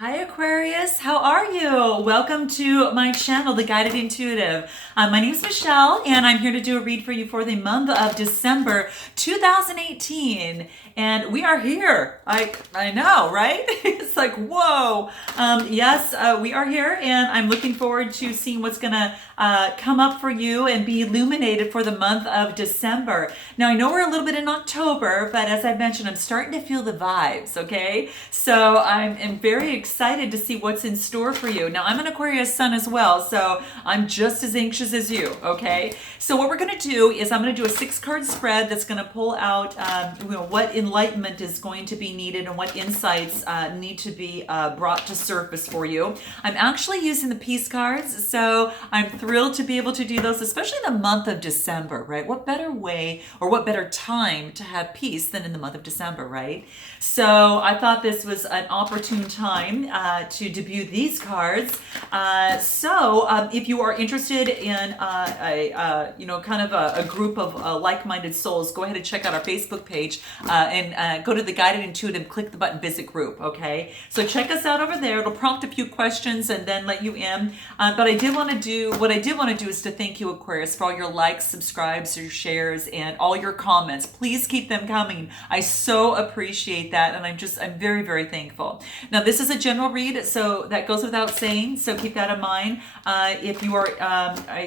Hi Aquarius, how are you? Welcome to my channel, The Guided Intuitive. My name is Michelle and I'm here to do a read for you for the month of December 2018. And we are here. I know, right? It's like, whoa. Yes, we are here and I'm looking forward to seeing what's gonna come up for you and be illuminated for the month of December. Now I know we're a little bit in October, but as I mentioned, I'm starting to feel the vibes, okay? So I'm very excited to see what's in store for you. Now I'm an Aquarius sun as well, so I'm just as anxious as you, okay? So what we're gonna do is I'm gonna do a 6-card spread that's gonna pull out what enlightenment is going to be needed and what insights need to be brought to surface for you. I'm actually using the peace cards, so I'm thrilled to be able to do those, especially in the month of December, right? What better way or what better time to have peace than in the month of December, right? So I thought this was an opportune time to debut these cards. If you are interested in a group of like-minded souls, go ahead and check out our Facebook page and go to the Guided Intuitive and click the button Visit Group, okay? So check us out over there. It'll prompt a few questions and then let you in. But I did want to do is to thank you, Aquarius, for all your likes, subscribes, your shares, and all your comments. Please keep them coming. I so appreciate that, and I'm very, very thankful. Now, this is a general read, so that goes without saying, so keep that in mind. If you are,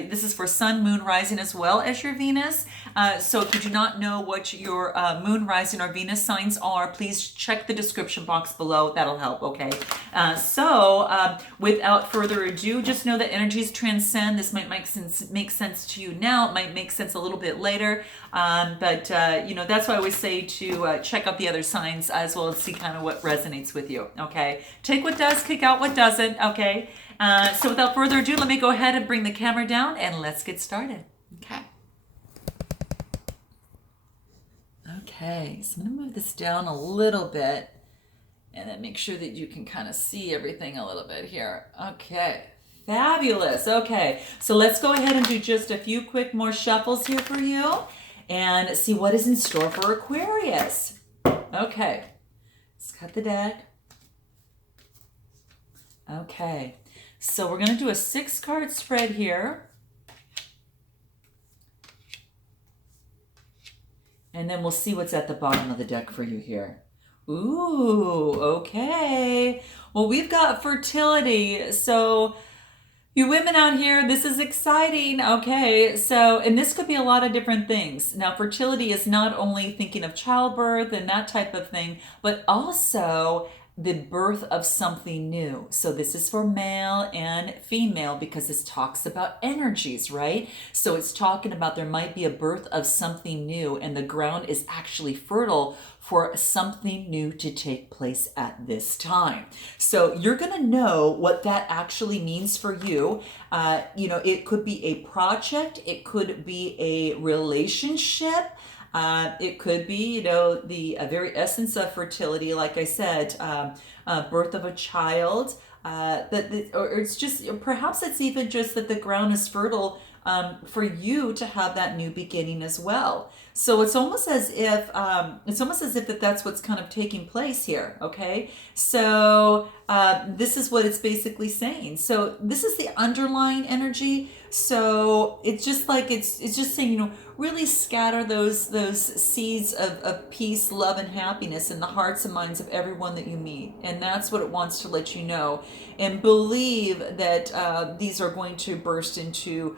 this is for Sun, Moon, Rising, as well as your Venus. So if you do not know what your Moon, Rising, or Venus signs are, please check the description box below. That'll help, okay? Without further ado, just know that energies transcend. This might make sense to you now. It might make sense a little bit later. That's why I always say to check out the other signs as well as see kind of what resonates with you, okay? Take what does, kick out what doesn't, okay? So without further ado, let me go ahead and bring the camera down and let's get started, okay? Okay, so I'm gonna move this down a little bit and then make sure that you can kind of see everything a little bit here. Okay, fabulous. Okay, so let's go ahead and do just a few quick more shuffles here for you and see what is in store for Aquarius. Okay, let's cut the deck. Okay, so we're going to do a 6-card spread here. And then we'll see what's at the bottom of the deck for you here. Ooh, okay. Well, we've got fertility. So you women out here, this is exciting. Okay, so, and this could be a lot of different things. Now, fertility is not only thinking of childbirth and that type of thing, but also the birth of something new. So this is for male and female because this talks about energies, right? So it's talking about there might be a birth of something new and the ground is actually fertile for something new to take place at this time. So you're going to know what that actually means for you. It could be a project. It could be a relationship. It could be, the very essence of fertility, like I said, birth of a child, or it's just, perhaps it's even just that the ground is fertile for you to have that new beginning as well. So it's almost as if that's what's kind of taking place here. Okay, so this is what it's basically saying. So this is the underlying energy. So it's just like it's just saying, really scatter those seeds of peace, love, and happiness in the hearts and minds of everyone that you meet, and that's what it wants to let you know. And believe that these are going to burst into,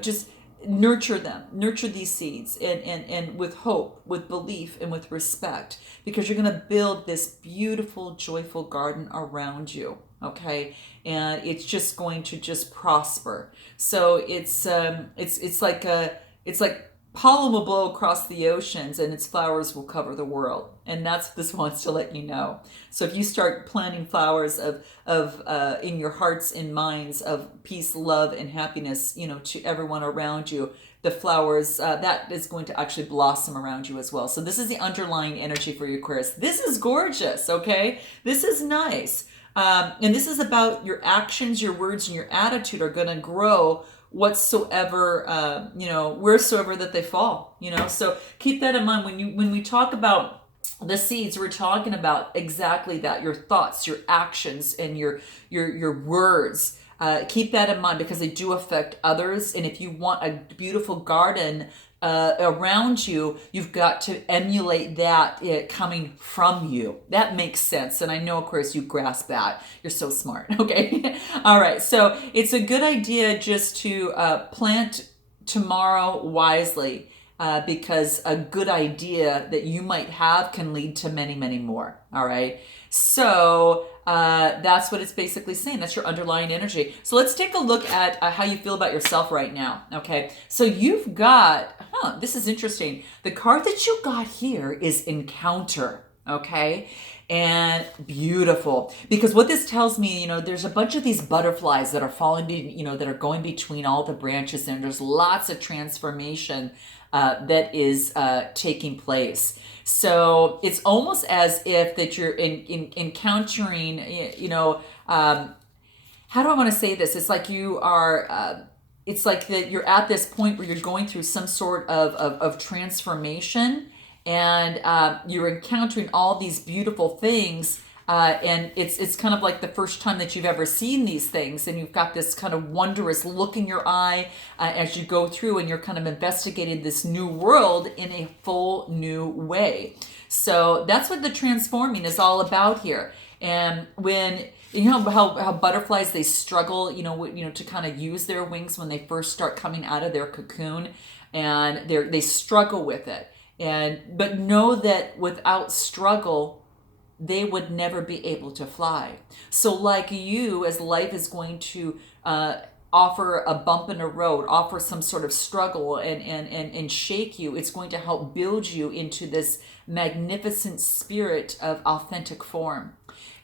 just nurture them, nurture these seeds, and with hope, with belief, and with respect, because you're going to build this beautiful, joyful garden around you. Okay, and it's just going to just prosper. So it's like pollen will blow across the oceans and its flowers will cover the world, and that's what this wants to let you know. So if you start planting flowers of in your hearts and minds of peace, love, and happiness, to everyone around you, the flowers that is going to actually blossom around you as well. So this is the underlying energy for your Aquarius. This is gorgeous. Okay, this is nice. And this is about your actions, your words, and your attitude are going to grow whatsoever, wheresoever that they fall, So keep that in mind when we talk about the seeds, we're talking about exactly that, your thoughts, your actions, and your words. Keep that in mind because they do affect others. And if you want a beautiful garden around you, you've got to emulate that coming from you. That makes sense. And I know, of course, you grasp that. You're so smart. Okay. All right. So it's a good idea just to plant tomorrow wisely. Because a good idea that you might have can lead to many, many more. All right. So that's what it's basically saying. That's your underlying energy. So let's take a look at how you feel about yourself right now. Okay. So you've got, this is interesting. The card that you got here is Encounter. Okay. And beautiful, because what this tells me, there's a bunch of these butterflies that are falling, that are going between all the branches, and there's lots of transformation that is taking place. So it's almost as if that you're encountering, how do I want to say this? It's like you are, it's like that you're at this point where you're going through some sort of transformation, and you're encountering all these beautiful things. And it's kind of like the first time that you've ever seen these things, and you've got this kind of wondrous look in your eye as you go through, and you're kind of investigating this new world in a full new way. So that's what the transforming is all about here. And when how butterflies, they struggle, to kind of use their wings when they first start coming out of their cocoon, and they struggle with it. But know that without struggle, they would never be able to fly. So like you, as life is going to offer a bump in the road, offer some sort of struggle and shake you, it's going to help build you into this magnificent spirit of authentic form.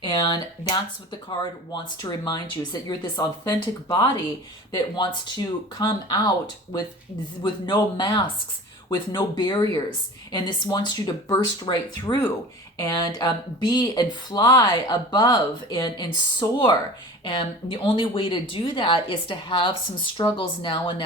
And that's what the card wants to remind you, is that you're this authentic body that wants to come out with no masks, with no barriers. And this wants you to burst right through and be and fly above and soar. And the only way to do that is to have some struggles now and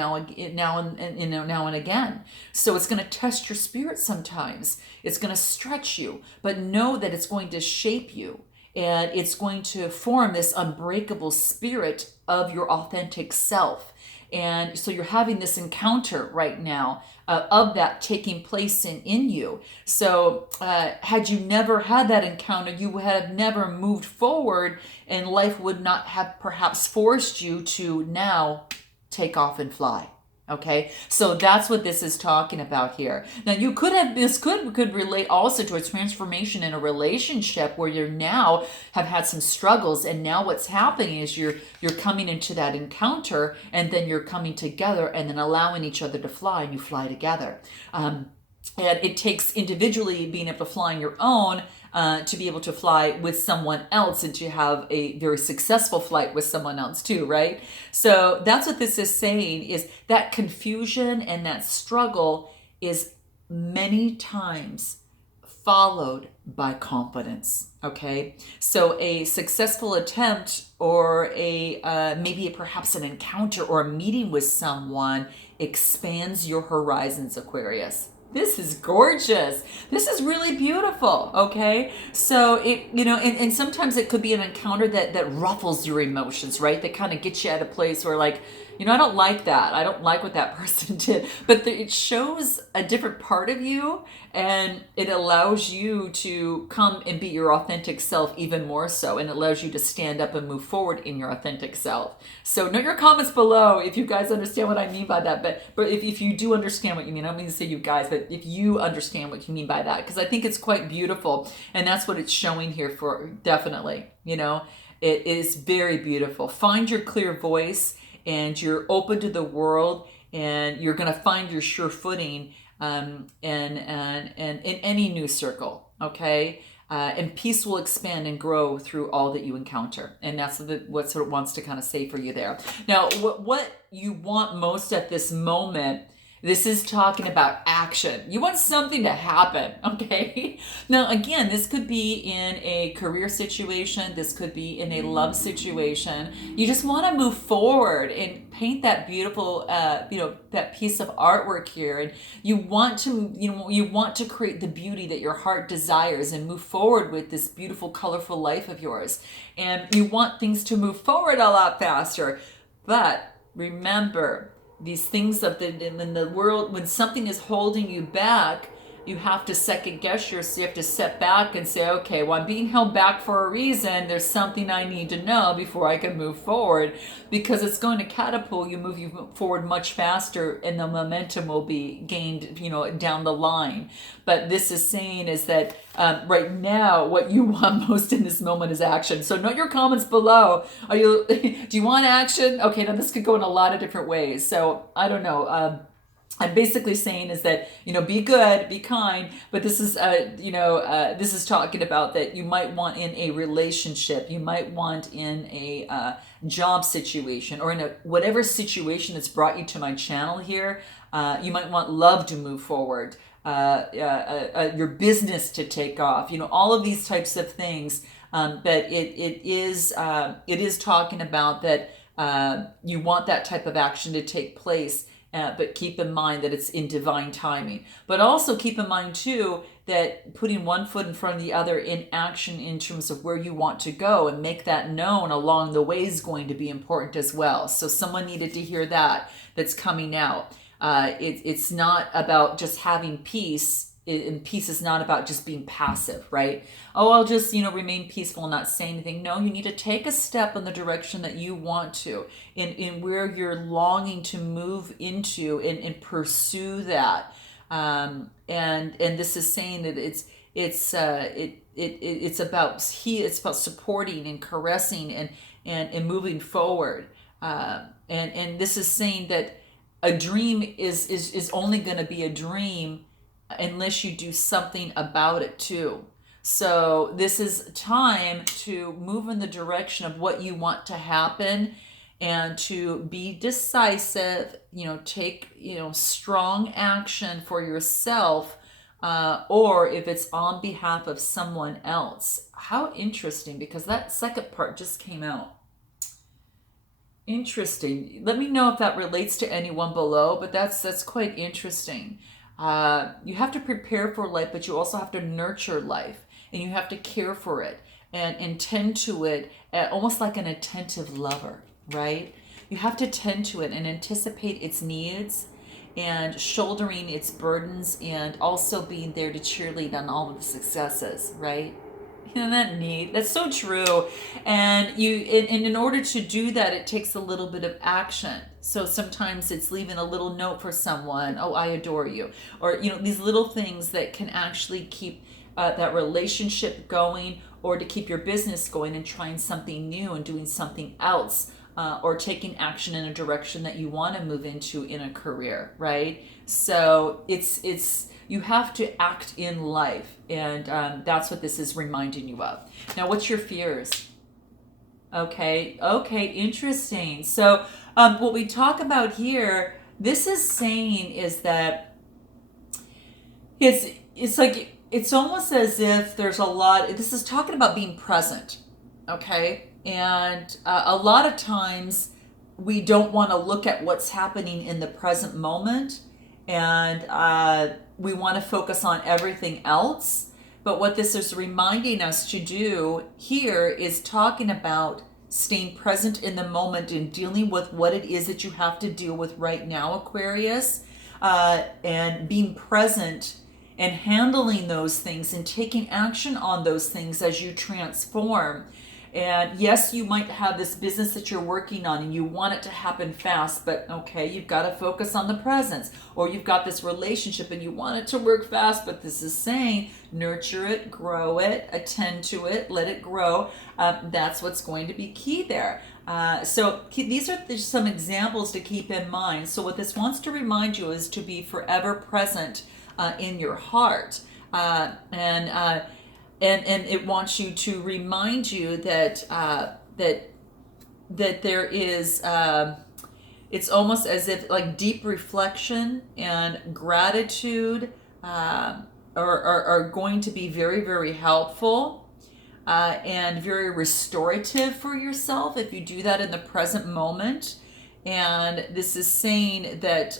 again. So it's going to test your spirit sometimes. It's going to stretch you, but know that it's going to shape you. And it's going to form this unbreakable spirit of your authentic self. And so you're having this encounter right now of that taking place in you. So had you never had that encounter, you would have never moved forward, and life would not have perhaps forced you to now take off and fly. Okay, so that's what this is talking about here. Now you this could relate also to a transformation in a relationship where you now have had some struggles, and now what's happening is you're coming into that encounter, and then you're coming together and then allowing each other to fly, and you fly together. And it takes individually being able to fly on your own to be able to fly with someone else, and to have a very successful flight with someone else too, right? So that's what this is saying, is that confusion and that struggle is many times followed by confidence. Okay, so a successful attempt, or perhaps an encounter or a meeting with someone, expands your horizons, Aquarius. This is gorgeous. This is really beautiful. Okay. So and sometimes it could be an encounter that ruffles your emotions, right? That kind of gets you at a place where, like, I don't like that. I don't like what that person did. But it shows a different part of you, and it allows you to come and be your authentic self even more so. And it allows you to stand up and move forward in your authentic self. So note your comments below if you guys understand what I mean by that. But if you do understand what you mean, I don't mean to say you guys, but if you understand what you mean by that, because I think it's quite beautiful. And that's what it's showing here for, definitely. It is very beautiful. Find your clear voice, and you're open to the world, and you're going to find your sure footing in any new circle, okay? And peace will expand and grow through all that you encounter. And that's what sort of wants to kind of say for you there. Now, what you want most at this moment This is talking about action. You want something to happen, okay? Now, again, this could be in a career situation. This could be in a love situation. You just want to move forward and paint that beautiful, that piece of artwork here. And you want to create the beauty that your heart desires and move forward with this beautiful, colorful life of yours. And you want things to move forward a lot faster. But remember, these things in the world, when something is holding you back, you have to second guess yourself. You have to step back and say, okay, well, I'm being held back for a reason. There's something I need to know before I can move forward, because it's going to catapult you, move you forward much faster, and the momentum will be gained, down the line. But this is saying is that right now, what you want most in this moment is action. So note your comments below. Do you want action? Okay, now this could go in a lot of different ways. So I don't know. I'm basically saying is that, be good, be kind, but this is, this is talking about that you might want in a relationship, you might want in a job situation, or in a whatever situation that's brought you to my channel here. You might want love to move forward, your business to take off, all of these types of things. But it is talking about that you want that type of action to take place. But keep in mind that it's in divine timing. But also keep in mind, too, that putting one foot in front of the other in action in terms of where you want to go and make that known along the way is going to be important as well. So someone needed to hear that's coming out. It's not about just having peace. And peace is not about just being passive, right? Oh, I'll just, remain peaceful and not say anything. No, you need to take a step in the direction that you want to, in where you're longing to move into and pursue that. And this is saying that it's about supporting and caressing and moving forward. And this is saying that a dream is only going to be a dream unless you do something about it too. So this is time to move in the direction of what you want to happen, and to be decisive, take, strong action for yourself, or if it's on behalf of someone else. How interesting, because that second part just came out. Interesting. Let me know if that relates to anyone below, but that's quite interesting. You have to prepare for life, but you also have to nurture life, and you have to care for it and tend to it, almost like an attentive lover, right? You have to tend to it and anticipate its needs, and shouldering its burdens, and also being there to cheerlead on all of the successes, right? Isn't that neat? That's so true. And in order to do that, it takes a little bit of action. So sometimes it's leaving a little note for someone. Oh, I adore you. Or, these little things that can actually keep that relationship going, or to keep your business going, and trying something new and doing something else, or taking action in a direction that you want to move into in a career, right? So it's you have to act in life, and that's what this is reminding you of. Now, what's your fears? Okay, interesting. So what we talk about here, this is saying is that it's like, it's almost as if there's a lot, this is talking about being present, okay? And a lot of times we don't want to look at what's happening in the present moment, and we want to focus on everything else. But what this is reminding us to do here is talking about staying present in the moment and dealing with what it is that you have to deal with right now, Aquarius, and being present and handling those things and taking action on those things as you transform. And yes, you might have this business that you're working on and you want it to happen fast, but okay, you've got to focus on the presence. Or you've got this relationship and you want it to work fast, but this is saying nurture it, grow it, attend to it, let it grow. That's what's going to be key there. So these are just some examples to keep in mind. So what this wants to remind you is to be forever present in your heart. And it wants you to remind you that that there is it's almost as if like deep reflection and gratitude are going to be very, very helpful and very restorative for yourself if you do that in the present moment. And this is saying that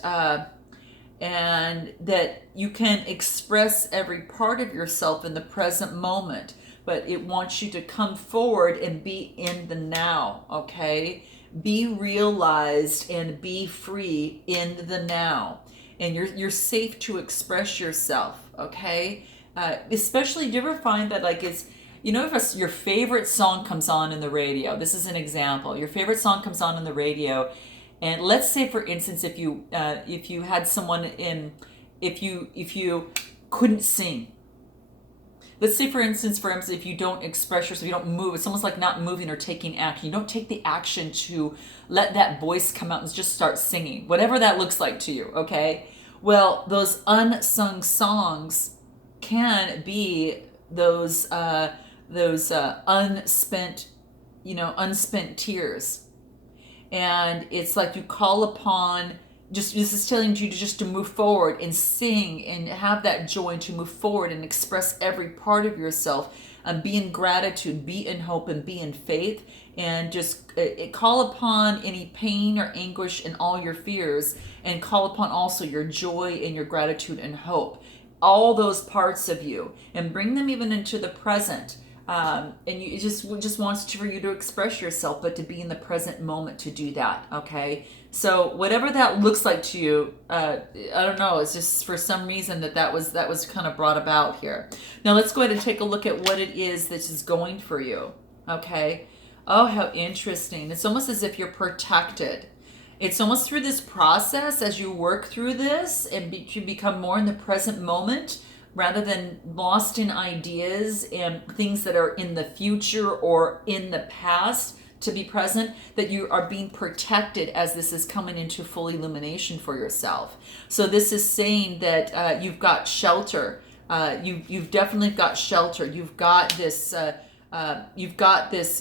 and that you can express every part of yourself in the present moment, but it wants you to come forward and be in the now, okay? Be realized and be free in the now. And you're safe to express yourself, okay? Especially, do you ever find that like it's, if your favorite song comes on in the radio, this is an example, your favorite song comes on in the radio, and let's say, for instance, if you had someone if you couldn't sing. Let's say, for instance, if you don't express yourself, you don't move. It's almost like not moving or taking action. You don't take the action to let that voice come out and just start singing, whatever that looks like to you. Okay. Well, those unsung songs can be those unspent tears. And it's like you call upon, this is telling you to move forward and sing and have that joy, and to move forward and express every part of yourself and be in gratitude, be in hope, and be in faith, and just call upon any pain or anguish and all your fears, and call upon also your joy and your gratitude and hope, all those parts of you, and bring them even into the present. It just wants for you to express yourself, but to be in the present moment to do that. Okay. So whatever that looks like to you, I don't know. It's just for some reason that was kind of brought about here. Now let's go ahead and take a look at what it is that is going for you. Okay. Oh, how interesting. It's almost as if you're protected. It's almost through this process as you work through this and you become more in the present moment, rather than lost in ideas and things that are in the future or in the past, to be present, that you are being protected as this is coming into full illumination for yourself. So this is saying that you've got shelter. You've definitely got shelter. You've got this.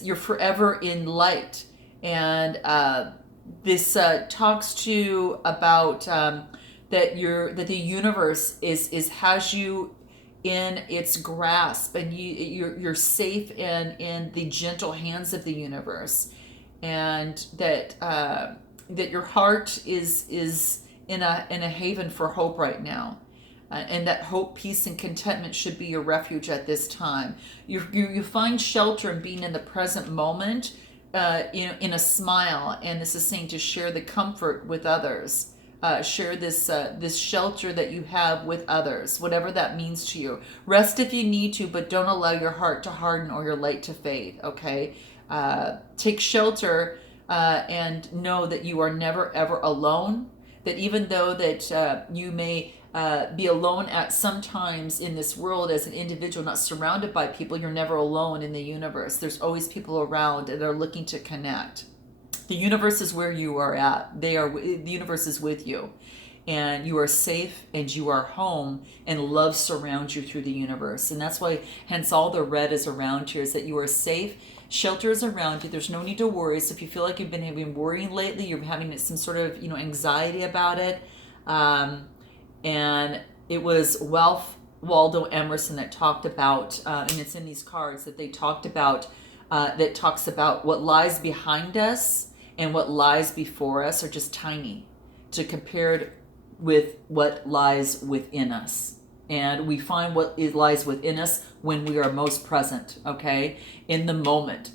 You're forever in light, and this talks to you about. That the universe has you in its grasp, and you're safe in the gentle hands of the universe, and that your heart is in a haven for hope right now, and that hope, peace, and contentment should be your refuge at this time. You find shelter in being in the present moment, in a smile, and this is saying to share the comfort with others. Share this shelter that you have with others, whatever that means to you. Rest if you need to, but don't allow your heart to harden or your light to fade, okay? Take shelter and know that you are never, ever alone, that even though that you may be alone at some times in this world as an individual, not surrounded by people, you're never alone in the universe. There's always people around that are looking to connect. The universe is where you are at. The universe is with you, and you are safe, and you are home, and love surrounds you through the universe. And that's why, hence all the red is around here, is that you are safe. Shelter is around you. There's no need to worry. So if you feel like you've been having worrying lately, you're having some sort of anxiety about it, and it was Ralph Waldo Emerson that talked about, and it's in these cards that they talked about, that talks about what lies behind us and what lies before us are just tiny to compared with what lies within us. And we find what lies within us when we are most present, okay? In the moment,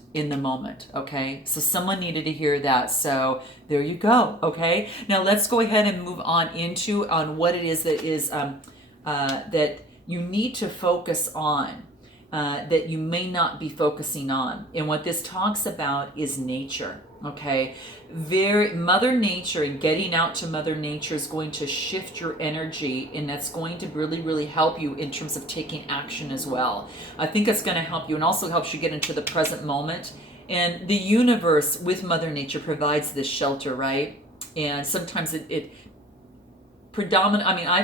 okay? So someone needed to hear that. So there you go, okay? Now let's go ahead and move on on what it is that is that you need to focus on, that you may not be focusing on. And what this talks about is nature. Okay, Mother Nature, and getting out to Mother Nature is going to shift your energy, and that's going to really, really help you in terms of taking action as well. I think it's going to help you, and also helps you get into the present moment. And the universe with Mother Nature provides this shelter, right? And sometimes I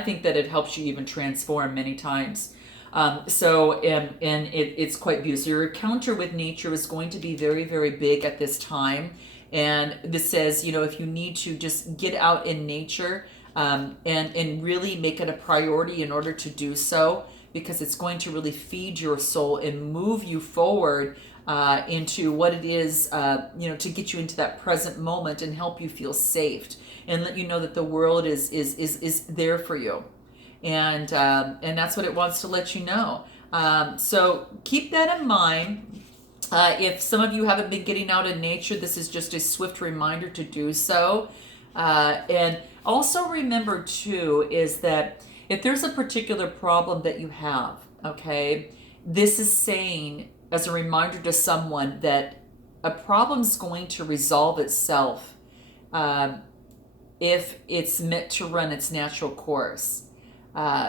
think that it helps you even transform many times. It's quite beautiful. So your encounter with nature is going to be very, very big at this time. And this says, if you need to just get out in nature, and really make it a priority in order to do so, because it's going to really feed your soul and move you forward into what it is, to get you into that present moment and help you feel safe and let you know that the world is there for you. And that's what it wants to let you know. So keep that in mind. If some of you haven't been getting out in nature, this is just a swift reminder to do so. And also remember too, is that if there's a particular problem that you have, okay, this is saying as a reminder to someone that a problem's going to resolve itself if it's meant to run its natural course.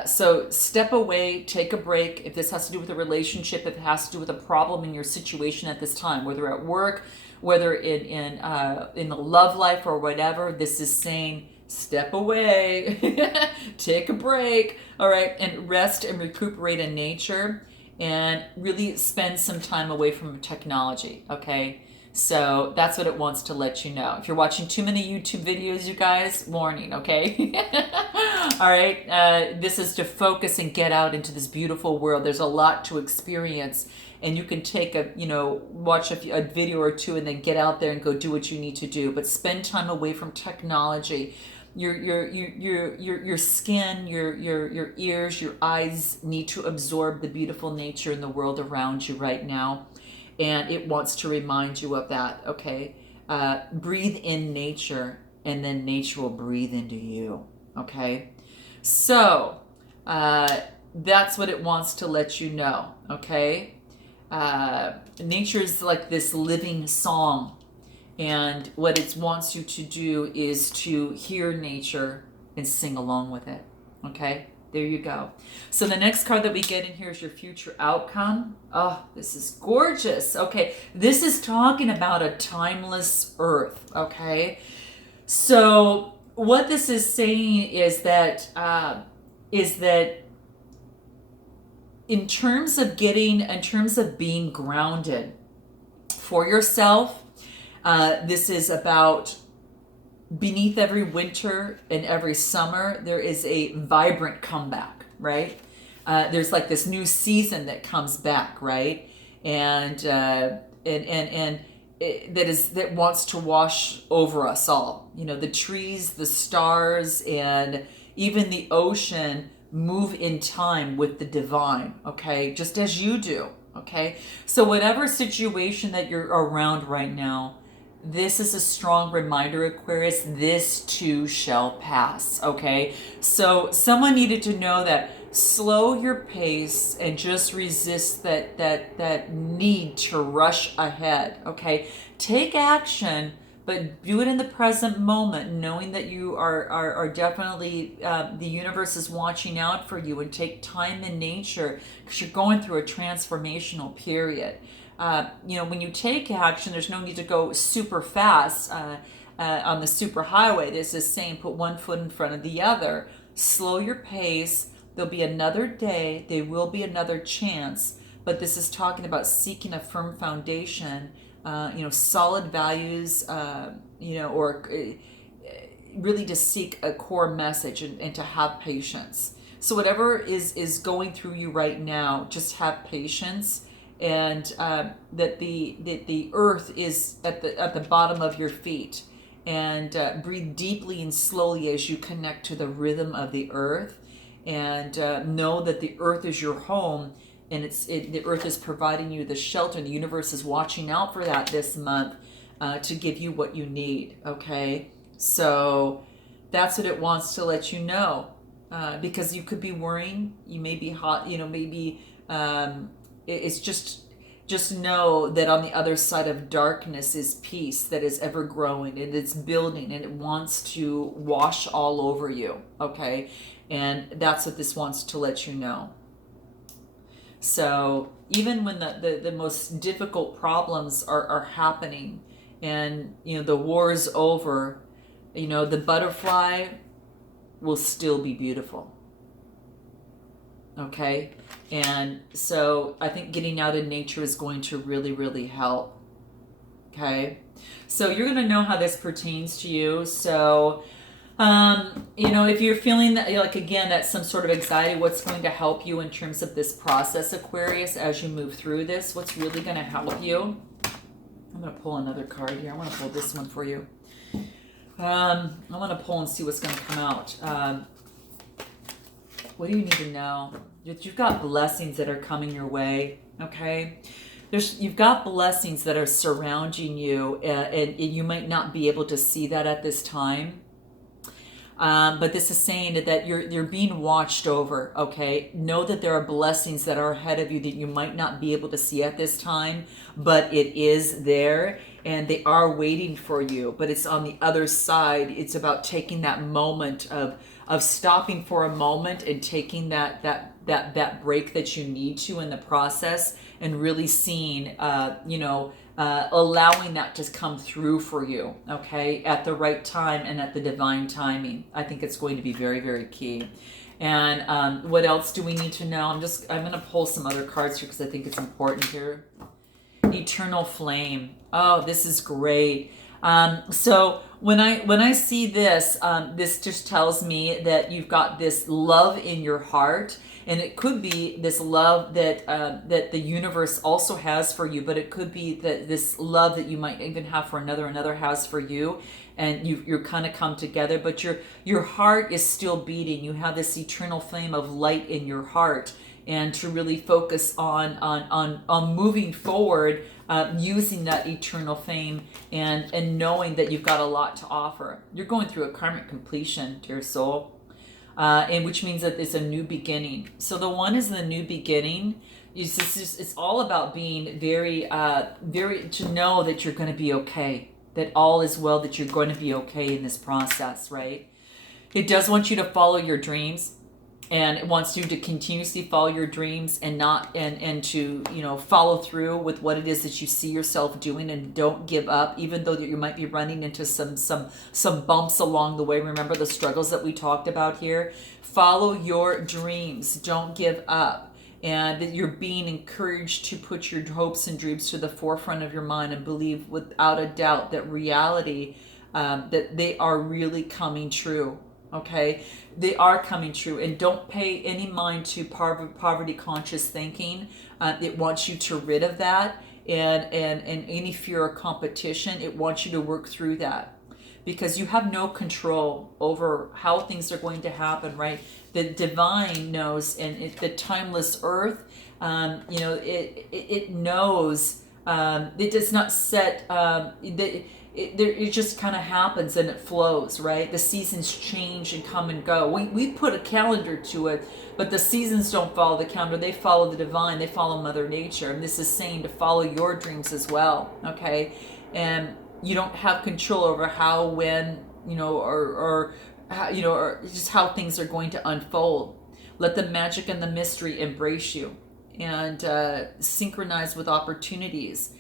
So step away, take a break. If this has to do with a relationship, if it has to do with a problem in your situation at this time, whether at work, whether in the love life or whatever, this is saying step away, take a break, all right, and rest and recuperate in nature and really spend some time away from technology, okay? So that's what it wants to let you know. If you're watching too many YouTube videos, you guys, warning, okay? All right, this is to focus and get out into this beautiful world. There's a lot to experience, and you can take watch a video or two and then get out there and go do what you need to do. But spend time away from technology. Your skin, your ears, your eyes need to absorb the beautiful nature in the world around you right now. And it wants to remind you of that, okay? Breathe in nature, and then nature will breathe into you, okay? So, that's what it wants to let you know, okay? Nature is like this living song, and what it wants you to do is to hear nature and sing along with it, okay? There you go. So the next card that we get in here is your future outcome. Oh, this is gorgeous. Okay, this is talking about a timeless earth, okay? So what this is saying is that in terms of being grounded for yourself, this is about beneath every winter and every summer, there is a vibrant comeback, right? There's like this new season that comes back, right? And that wants to wash over us all. The trees, the stars, and even the ocean move in time with the divine, okay? Just as you do, okay? So whatever situation that you're around right now, this is a strong reminder, Aquarius, this too shall pass, okay? So someone needed to know that slow your pace and just resist that need to rush ahead, okay? Take action, but do it in the present moment, knowing that you are definitely, the universe is watching out for you, and take time in nature because you're going through a transformational period. When you take action, there's no need to go super fast on the super highway. This is saying put one foot in front of the other. Slow your pace. There'll be another day. There will be another chance. But this is talking about seeking a firm foundation, solid values, or really to seek a core message and to have patience. So whatever is going through you right now, just have patience. And that the earth is at the bottom of your feet, and breathe deeply and slowly as you connect to the rhythm of the earth, and know that the earth is your home, and the earth is providing you the shelter, and the universe is watching out for that this month to give you what you need, okay? So that's what it wants to let you know, because you could be worrying, you may be hot, maybe it's just know that on the other side of darkness is peace that is ever growing, and it's building, and it wants to wash all over you, okay? And that's what this wants to let you know. So even when the most difficult problems are happening, and the war is over, the butterfly will still be beautiful. okay? And so I think getting out in nature is going to really, really help, okay? So you're going to know how this pertains to you. So, you know, if you're feeling that, like, again, that's some sort of anxiety, what's going to help you in terms of this process, Aquarius, as you move through this? What's really going to help you? I'm going to pull another card here. I want to pull this one for you. I want to pull and see what's going to come out. What do you need to know? You've got blessings that are coming your way, okay? You've got blessings that are surrounding you, and you might not be able to see that at this time. But this is saying that you're being watched over, okay? Know that there are blessings that are ahead of you that you might not be able to see at this time, but it is there, and they are waiting for you. But it's on the other side. It's about taking that moment of stopping for a moment and taking that break that you need to in the process, and really seeing, allowing that to come through for you, okay, at the right time and at the divine timing. I think it's going to be very, very key. And what else do we need to know? I'm going to pull some other cards here because I think it's important here. Eternal flame. Oh, this is great. So when I see this, this just tells me that you've got this love in your heart, and it could be this love that that the universe also has for you, but it could be that this love that you might even have for another has for you, and you're kind of come together, but your heart is still beating. You have this eternal flame of light in your heart, and to really focus on moving forward, using that eternal flame, and knowing that you've got a lot to offer. You're going through a karmic completion, dear soul, and which means that it's a new beginning. So the one is the new beginning. It's all about being very, very, to know that you're going to be okay, that all is well, that you're going to be okay in this process, right? It does want you to follow your dreams. And it wants you to continuously follow your dreams, and to follow through with what it is that you see yourself doing, and don't give up, even though that you might be running into some bumps along the way. Remember the struggles that we talked about here. Follow your dreams. Don't give up. And that you're being encouraged to put your hopes and dreams to the forefront of your mind, and believe without a doubt that reality, that they are really coming true. Okay, they are coming true, and don't pay any mind to poverty conscious thinking. It wants you to rid of that, and any fear or competition. It wants you to work through that, because you have no control over how things are going to happen, right? The divine knows, and the timeless earth, it knows. It does not set it just kind of happens, and it flows, right? The seasons change and come and go. We put a calendar to it, but the seasons don't follow the calendar. They follow the divine. They follow Mother Nature. And this is saying to follow your dreams as well, okay? And you don't have control over how, when, or just how things are going to unfold. Let the magic and the mystery embrace you, and synchronize with opportunities.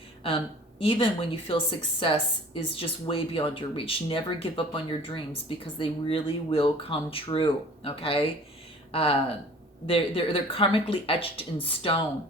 Even when you feel success is just way beyond your reach, never give up on your dreams, because they really will come true, okay? They're karmically etched in stone.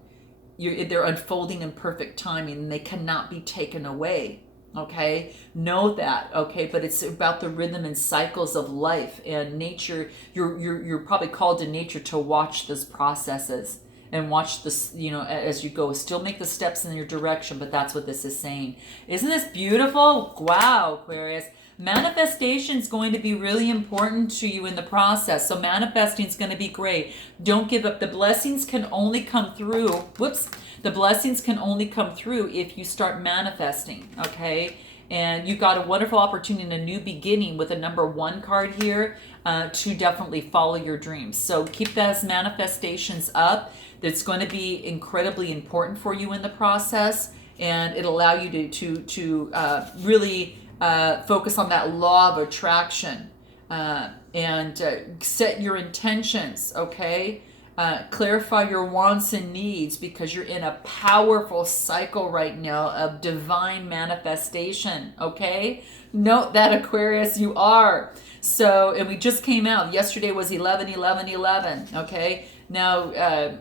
They're unfolding in perfect timing, and they cannot be taken away, okay? Know that, okay? But it's about the rhythm and cycles of life and nature. You're probably called to nature to watch those processes, and watch this, as you go. Still make the steps in your direction, but that's what this is saying. Isn't this beautiful? Wow, Aquarius. Manifestation is going to be really important to you in the process. So manifesting is going to be great. Don't give up. The blessings can only come through. The blessings can only come through if you start manifesting, okay? And you've got a wonderful opportunity and a new beginning with a number 1 card here, to definitely follow your dreams. So keep those manifestations up. That's going to be incredibly important for you in the process, and it'll allow you to really focus on that law of attraction, and set your intentions, okay? Clarify your wants and needs, because you're in a powerful cycle right now of divine manifestation, okay? Note that, Aquarius, you are. So, and we just came out. Yesterday was 11, 11, 11, okay? Now,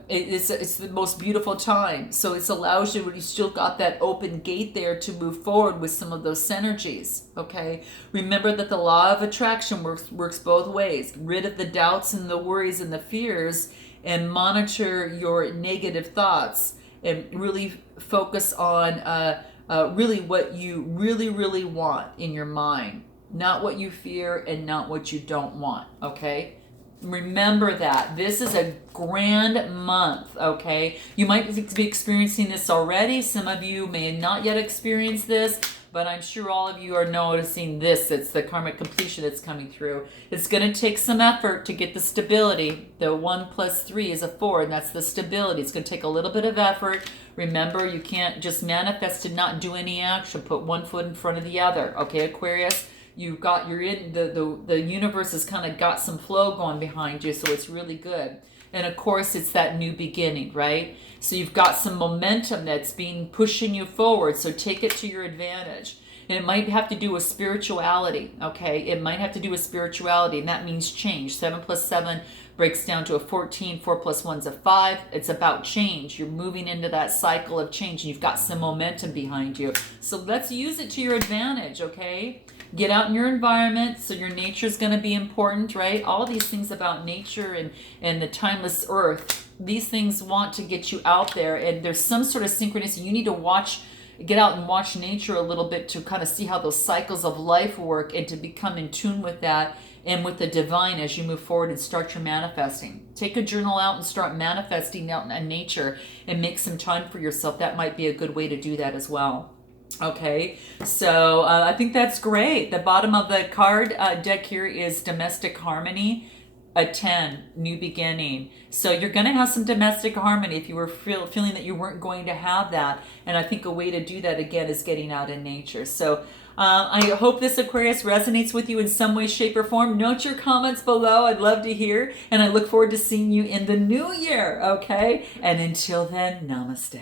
it's the most beautiful time. So it allows you, you still got that open gate there to move forward with some of those synergies. Okay. Remember that the law of attraction works both ways. Get rid of the doubts and the worries and the fears, and monitor your negative thoughts, and really focus on really what you really want in your mind, not what you fear and not what you don't want. Okay. Remember that this is a grand month. Okay, you might be experiencing this already. Some of you may not yet experience this, but I'm sure all of you are noticing this. It's the karmic completion that's coming through. It's going to take some effort to get the stability. The 1 + 3 is a 4, and that's the stability. It's going to take a little bit of effort. Remember, you can't just manifest and not do any action. Put one foot in front of the other. Okay, Aquarius? You're in the universe has kind of got some flow going behind you, so it's really good. And of course, it's that new beginning, right? So you've got some momentum that's being pushing you forward, so take it to your advantage. And it might have to do with spirituality. Okay, it might have to do with spirituality, and that means change. 7 + 7 breaks down to a 14. 4 + 1 is a 5. It's about change. You're moving into that cycle of change, and you've got some momentum behind you. So let's use it to your advantage. Okay, get out in your environment. So your nature is going to be important, right? All these things about nature and the timeless earth, these things want to get you out there, and there's some sort of synchronicity. You need to get out and watch nature a little bit to kind of see how those cycles of life work, and to become in tune with that and with the divine as you move forward and start your manifesting. Take a journal out and start manifesting out in nature, and make some time for yourself. That might be a good way to do that as well. Okay, so I think that's great. The bottom of the card deck here is domestic harmony, a 10, new beginning. So you're going to have some domestic harmony if you were feeling that you weren't going to have that. And I think a way to do that again is getting out in nature. So I hope this, Aquarius, resonates with you in some way, shape, or form. Note your comments below. I'd love to hear. And I look forward to seeing you in the new year. Okay, and until then, namaste.